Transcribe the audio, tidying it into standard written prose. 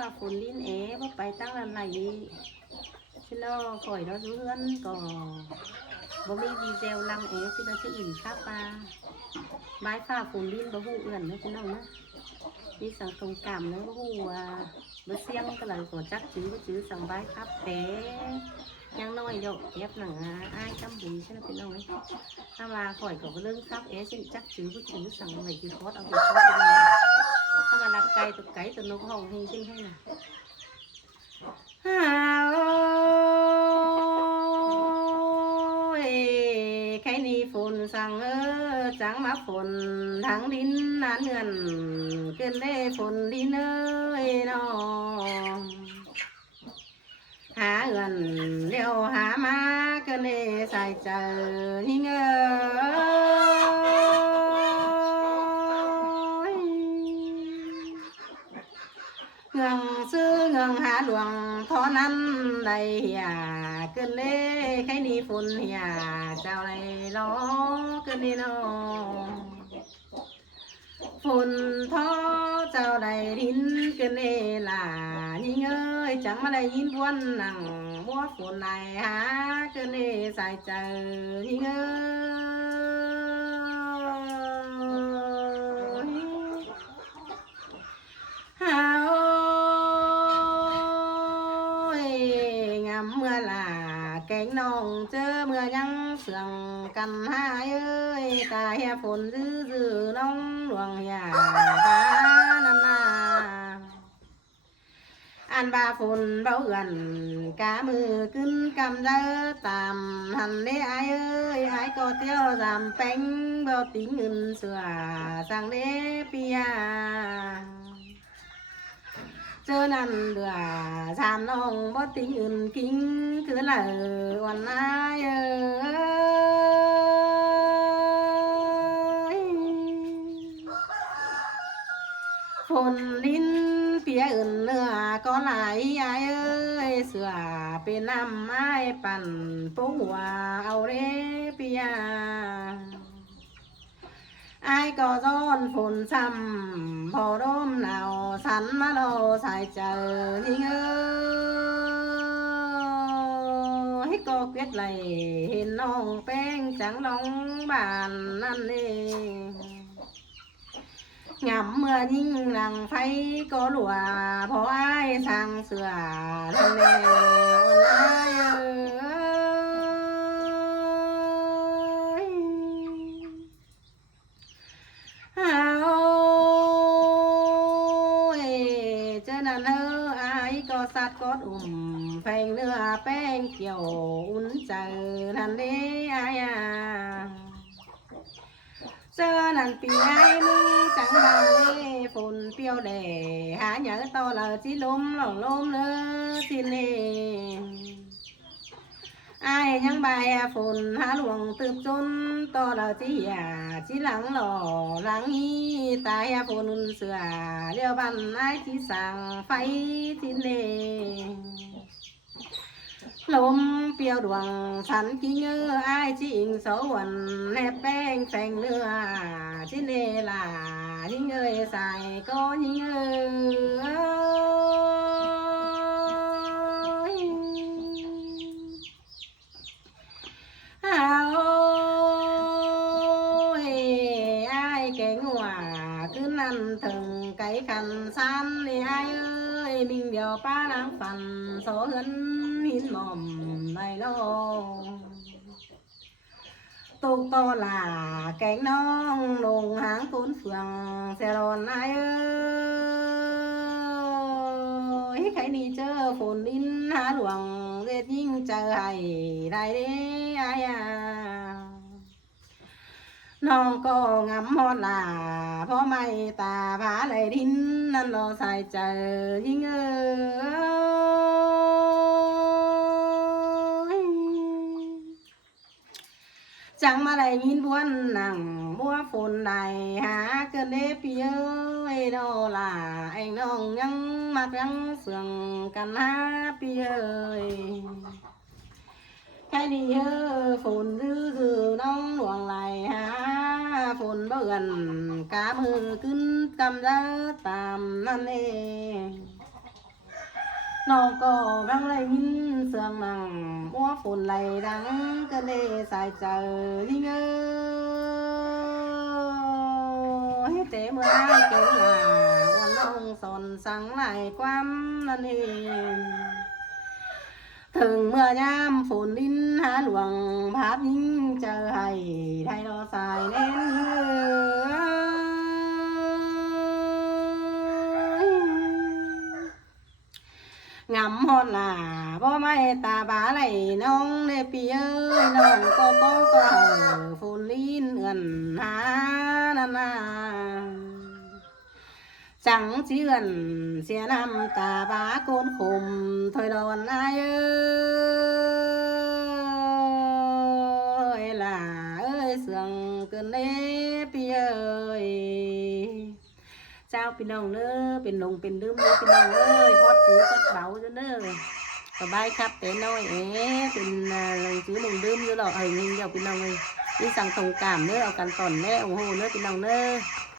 ฝ่าฝนลิ้นบ่ไปตั้งลำไหลชิโลข่อยเราดูเฮือนก็บ่มีดีเซลลังชิโลชื่ออื่นครับปลาไม้ฝ่าฝนลิ้นบ่ฮู้เอื่อนนะพี่น้องนะมีสังตรงกรรมนะบ่ฮู้ว่าบ่เสียงก็เลยก็จักจื้อบ่จื้อสั่งไว้ครับแต่ยังน้อยดอกเก็บหนังอ้ายจำบุญใช่ไหมพี่น้องถ้ามาข่อยก็เรื่องครับสิจักจื้อบ่จื้อสั่งไว้คือคอสเอาไปคอสถ้ามาลักไก่ตัวนกห้องให้ขึ้นให้น่ะใครนี่ฝนสั่งจังมาฝนทั้งดินนานเงินเกินได้ฝนดินน้องหาเงินเลี้ยวหามาเกินได้ใส่เจอยิ่งเงินซื้อเงินหาหลวงเท่านั้นได้เหี่ยเกินเล่ใครนี่ฝนเหี่ยเจ้าไรล้อเกินนี่น้องฝนท้อเจ้าใดดินเกินเล่ล่ะยิ่งจังมาได้ยินวนหนังมัวฝนไหนหาเกินเล่ใส่เจอยิ่งเมื่อลาแกงน้องเจอเมื่อยังเสื่องกันหายตาเหียฝนซื่อน้องหลวงยาตานำนาอันบาฝนเบาเอื่อนกามือขึ้นกำเจอตามหันได้ไอ้ก็เที่ยวจำเป็งเบาติ้งเงินเสือสั่งเด้ปียเจอนั่นเดือชามน้องบ่ติงอื่นกิ้งคือละวันนายฝนลิ้นเปียอื่นเนื้อก็ไหลเสือเป็นน้ำไม้ปั่นปูหัวเอาเรปียไอ้ก็ร้อนฝนซ้ำพอร่มหนาวสันมาโลใส่เจอยิ่งให้ก็เกลียดไหลเห็นน้องแป้งจังน้องบ้านนั่นเองงำเมื่อยิ่งหลังไฟก็หลัวพอไอ้สั่งเสือนั่นเองสัตว์กอดแพงเนื้อแป้งเกี่ยวอุ่นใจนั่นเด้อายาเจอนั่นปีไอ้มึงจังบาเล่ฝนเปียวแดหาเหยอะต่อละที่ลมหล่องลมเลยที่เล่ไอ้ยังใบฝนหาหลวงตืบจนต่อละที่หยาที่หลังหล่อหลังนี้ตายฝนเสือเลี้ยวบันไอ้ที่สั่งไฟที่เล่ลมเปียวดวงฉันกินเงือไอ้จิงสวนแนบแป้งแฝงเนื้อที่เนล่ายิ่งเงยใส่ก็ยิ่งเงยไอ้แกงหัวขึ้นนั่นถึงไก่ขันซ้ำนี่ไอ้มิงเดียวป้านางฝันโซเหินหินหม่อมไม่ลงตุกโตลาแกงน้องลงหางคุ้นเฟืองเซรอนไอ้ใครนี่เจอฝนดินหาหลวงเรียดยิ่งเจอให้ได้เด้ไอ้น้องก็งำฮอดลาเพราะไม่ตาผาไหลดินนั่นรอใส่เจอยิ่งจังมาได้ยินบวนหนังบัวฝนได้หาเกินเด้พี่โดลาไอ้น้องยังมักยังเสื่องกันหาพี่ใครดีฝนดื้อน้องหลวงไหลหาฝนเบื่อน กามือขึ้นกำเจอตามนั่นเอง ไอ้ก็ร้อนฝนซ้ำพอร่มหนาวสันมาโลใส่เจอยิ่ง ให้ก็เกลียดไหลเห็นน้องแป้งจังน้องบ้านนั่นเอง งำเมื่อยิ่งหลังไฟก็หลัวพอไอ้สั่งเสือเลี้ยวบันไอ้ที่สั่งไฟที่เน ลมเปียวดวงฉันกินเงือไอ้จิงสวนแนบแป้งแฝงเนื้อที่เนล่ายิ่งเงย nó có vang lại nhìn sương nắng mua phồn lại đắng cái lệ sai chờ đi ngơ hết tế mưa ai kêu là quan ông son sáng lại quam lần hiền thường mưa nhám phồn linh há luồng phát nhìn chờ hay thay đó xài nên ngắm hòn là bó mai ta bá này nông nè pi ơi nông có hở phồn linh ẩn há na na chẳng chỉ gần xe năm ta bá côn khùng thôi đòn ai ơi là ơi sương cơn đế pi ơi sao พี่น้องเนอะเป็นลงเป็นลืมเลยพี่น้องเอ้ยฮอดซื้อฮอดเบาจ้ะเนอะสบายครับแต่น้อยเป็นลงซื้อลงลืมอยู่หรอกเฮ้ยเงินเดียวพี่น้องเลยนี่สั่งสงกรามเนอะเอากันตอนแน่โอ้โหเนอะพี่น้องเนอะ